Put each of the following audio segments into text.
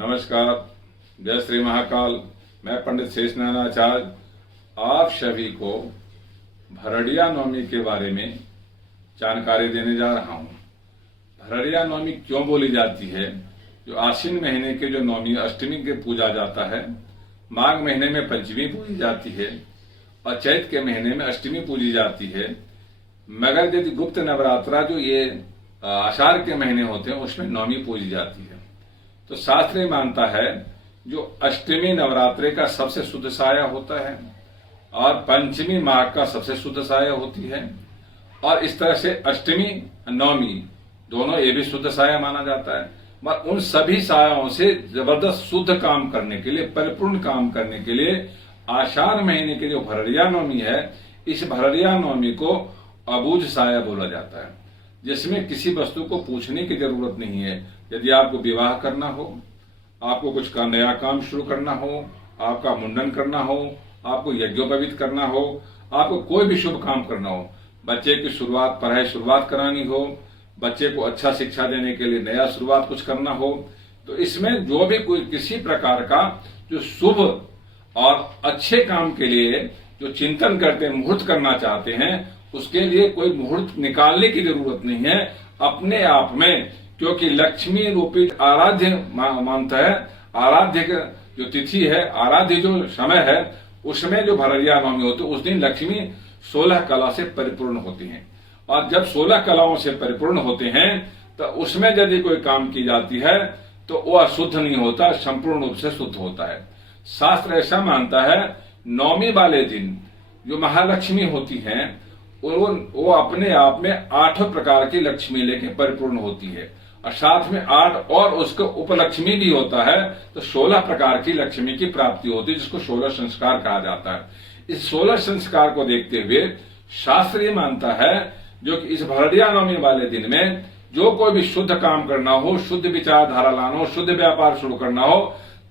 नमस्कार, जय श्री महाकाल। मैं पंडित शेष नारायणाचार्य आप सभी को भरड़िया नवमी के बारे में जानकारी देने जा रहा हूँ। भरड़िया नवमी क्यों बोली जाती है? जो आश्विन महीने के जो नवमी अष्टमी के पूजा जाता है, माघ महीने में पंचमी पूजी जाती है और चैत के महीने में अष्टमी पूजी जाती है। मगर यदि गुप्त नवरात्रा जो ये आषाढ़ के महीने होते हैं उसमें नवमी पूजी जाती है। तो शास्त्र मानता है जो अष्टमी नवरात्रे का सबसे शुद्ध साया होता है और पंचमी माघ का सबसे शुद्ध साया होती है, और इस तरह से अष्टमी नवमी दोनों ये भी शुद्ध साया माना जाता है। मगर उन सभी सायाओं से जबरदस्त शुद्ध काम करने के लिए, परिपूर्ण काम करने के लिए आषाढ़ महीने की जो भरड़िया नवमी है, इस भरड़िया नवमी को अबूझ साया बोला जाता है, जिसमें किसी वस्तु को पूछने की जरूरत नहीं है। यदि आपको विवाह करना हो, आपको कुछ का नया काम शुरू करना हो, आपका मुंडन करना हो, आपको यज्ञोपवीत करना हो, आपको कोई भी शुभ काम करना हो, बच्चे की पढ़ाई शुरुआत करानी हो, बच्चे को अच्छा शिक्षा देने के लिए नया शुरुआत कुछ करना हो, तो इसमें जो भी कोई किसी प्रकार का जो शुभ और अच्छे काम के लिए जो चिंतन करते हैं, मुहूर्त करना चाहते हैं, उसके लिए कोई मुहूर्त निकालने की जरूरत नहीं है अपने आप में, क्योंकि लक्ष्मी रूपी आराध्य मानता है। आराध्य जो तिथि है, आराध्य जो समय है, उसमें जो भरड़िया नवमी होती है उस दिन लक्ष्मी 16 कला से परिपूर्ण होती हैं, और जब 16 कलाओं से परिपूर्ण होते हैं तो उसमें यदि कोई काम की जाती है तो वो अशुद्ध नहीं होता, संपूर्ण रूप से शुद्ध होता है। शास्त्र ऐसा मानता है नवमी वाले दिन जो महालक्ष्मी होती हैं वो अपने आप में 8 प्रकार की लक्ष्मी लेके परिपूर्ण होती है, और साथ में 8 और उसका उपलक्ष्मी भी होता है, तो 16 प्रकार की लक्ष्मी की प्राप्ति होती है, जिसको 16 संस्कार कहा जाता है। इस 16 संस्कार को देखते हुए शास्त्र ये मानता है जो कि इस भरड़िया नवमी वाले दिन में जो कोई भी शुद्ध काम करना हो, शुद्ध विचारधारा लाना हो, शुद्ध व्यापार शुरू करना हो,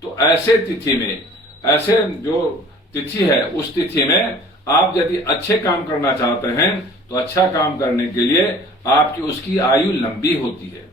तो ऐसे तिथि में, ऐसे जो तिथि है उस तिथि में आप यदि अच्छे काम करना चाहते हैं तो अच्छा काम करने के लिए आपकी उसकी आयु लंबी होती है।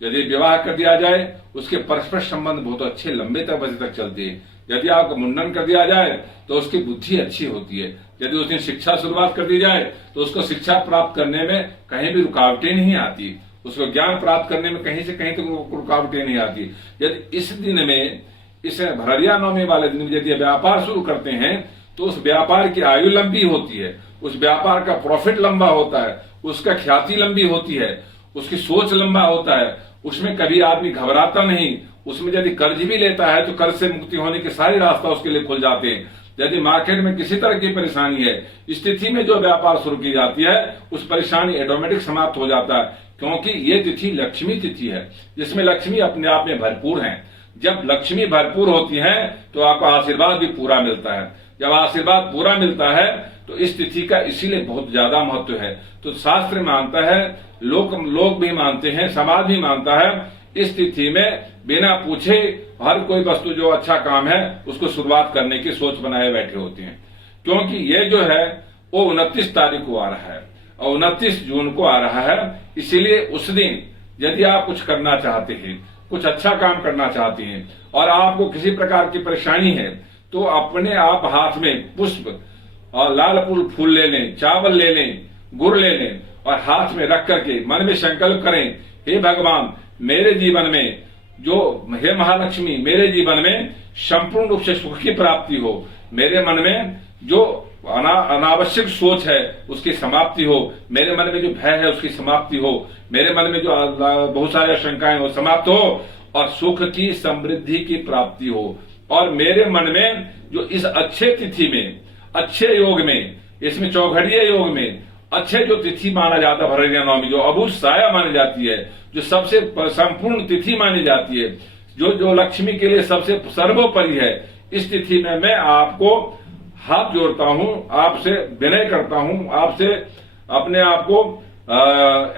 यदि विवाह कर दिया जाए उसके परस्पर संबंध बहुत अच्छे लंबे बजे तक चलते हैं। यदि आपका मुंडन कर दिया जाए तो उसकी बुद्धि अच्छी होती है। यदि उस दिन शिक्षा शुरुआत कर दी जाए तो उसको शिक्षा प्राप्त करने में कहीं भी रुकावटें नहीं आती, उसको ज्ञान प्राप्त करने में कहीं से कहीं तक रुकावटें नहीं आती। यदि इस दिन में, इस भरड़िया नवमी वाले दिन में यदि व्यापार शुरू करते हैं तो उस व्यापार की आयु लंबी होती है, उस व्यापार का प्रॉफिट लंबा होता है, उसका ख्याति लंबी होती है, उसकी सोच लंबा होता है, उसमें कभी आदमी घबराता नहीं। उसमें यदि कर्ज भी लेता है तो कर्ज से मुक्ति होने के सारे रास्ता उसके लिए खुल जाते हैं। यदि मार्केट में किसी तरह की परेशानी है, इस तिथि में जो व्यापार शुरू की जाती है उस परेशानी ऑटोमेटिक समाप्त हो जाता है, क्योंकि ये तिथि लक्ष्मी तिथि है जिसमें लक्ष्मी अपने आप में भरपूर है। जब लक्ष्मी भरपूर होती है तो आपको आशीर्वाद भी पूरा मिलता है। जब आशीर्वाद पूरा मिलता है तो इस तिथि का इसीलिए बहुत ज्यादा महत्व है। तो शास्त्र मानता है, लोग भी मानते हैं, समाज भी मानता है, इस तिथि में बिना पूछे हर कोई वस्तु जो अच्छा काम है उसको शुरुआत करने की सोच बनाए बैठे होते हैं, क्योंकि ये जो है वो 29 तारीख को आ रहा है और 29 जून को आ रहा है। इसीलिए उस दिन यदि आप कुछ करना चाहते हैं, कुछ अच्छा काम करना चाहते हैं और आपको किसी प्रकार की परेशानी है, तो अपने आप हाथ में पुष्प और लाल फूल ले लें, चावल ले लें, गुड़ ले लें और हाथ में रख करके मन में संकल्प करें, हे भगवान मेरे जीवन में जो, हे महालक्ष्मी मेरे जीवन में संपूर्ण रूप से सुख की प्राप्ति हो, मेरे मन में जो अनावश्यक सोच है उसकी समाप्ति हो, मेरे मन में जो भय है उसकी समाप्ति हो, मेरे मन में जो बहुत सारी शंकाएं हो समाप्त हो, और सुख की समृद्धि की प्राप्ति हो। और मेरे मन में जो इस अच्छे तिथि में, अच्छे योग में, इसमें चौघड़िये योग में अच्छे जो तिथि माना जाता है भरड़िया नवमी, जो अबूझ साया मानी जाती है, जो सबसे संपूर्ण तिथि मानी जाती है, जो लक्ष्मी के लिए सबसे सर्वोपरि है, इस तिथि में मैं आपको हाथ जोड़ता हूं, आपसे विनय करता हूं, आपसे अपने आप को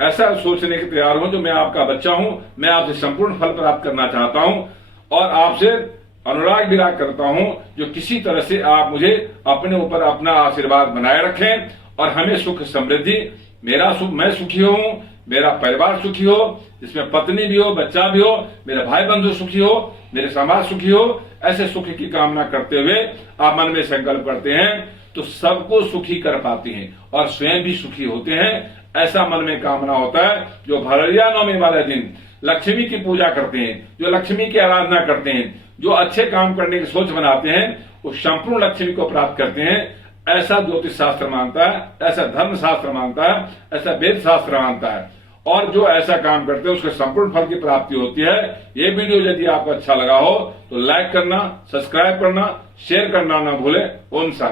ऐसा सोचने के तैयार हूं जो मैं आपका बच्चा हूं, मैं आपसे संपूर्ण फल प्राप्त करना चाहता हूं और आपसे अनुराग विराग करता हूं, जो किसी तरह से आप मुझे अपने ऊपर अपना आशीर्वाद बनाए रखें और हमें सुख समृद्धि, मेरा सुख, मैं सुखी हूं, मेरा परिवार सुखी हो, जिसमें पत्नी भी हो, बच्चा भी हो, मेरे भाई बंधु सुखी हो, मेरे समाज सुखी हो, ऐसे सुख की कामना करते हुए आप मन में संकल्प करते हैं तो सबको सुखी कर पाते हैं और स्वयं भी सुखी होते हैं। ऐसा मन में कामना होता है। जो भरड़िया नवमी वाले दिन लक्ष्मी की पूजा करते हैं, जो लक्ष्मी की आराधना करते हैं, जो अच्छे काम करने की सोच बनाते हैं, वो संपूर्ण लक्ष्मी को प्राप्त करते हैं। ऐसा ज्योतिष शास्त्र मानता है, ऐसा धर्म शास्त्र मानता है, ऐसा वेद शास्त्र मानता है। और जो ऐसा काम करते हैं उसके संपूर्ण फल की प्राप्ति होती है। ये वीडियो यदि आपको अच्छा लगा हो तो लाइक करना, सब्सक्राइब करना, शेयर करना ना भूले। ओम शांति।